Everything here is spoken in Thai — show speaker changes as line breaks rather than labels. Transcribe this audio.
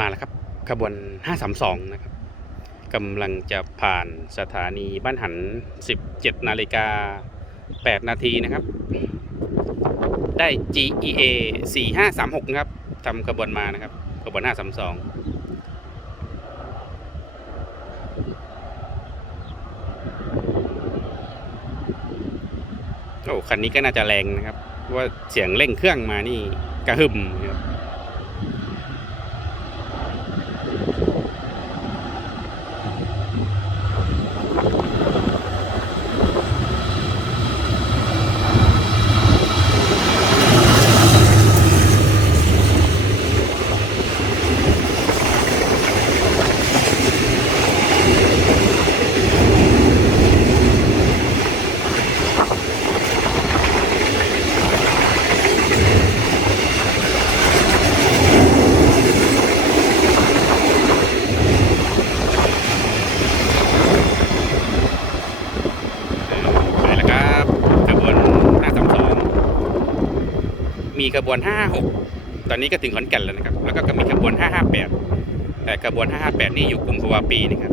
มาแล้วครับขบวน 532 นะครับกำลังจะผ่านสถานีบ้านหัน 17 นาฬิกา 8 นาทีนะครับ ได้ GEA 4536 นะครับทำขบวนมานะครับขบวน 532โอ้คันนี้ก็น่าจะแรงนะครับ ว่าเสียงเร่งเครื่องมานี่กระหึ่มครับ ไปแล้วครับขบวน 532 มีขบวน 556 ตอนนี้ก็ถึงขอนแก่นแล้วนะครับ แล้วก็มีขบวน 558 แต่ขบวน 558 นี่อยู่กรุงภาวะปีนะครับ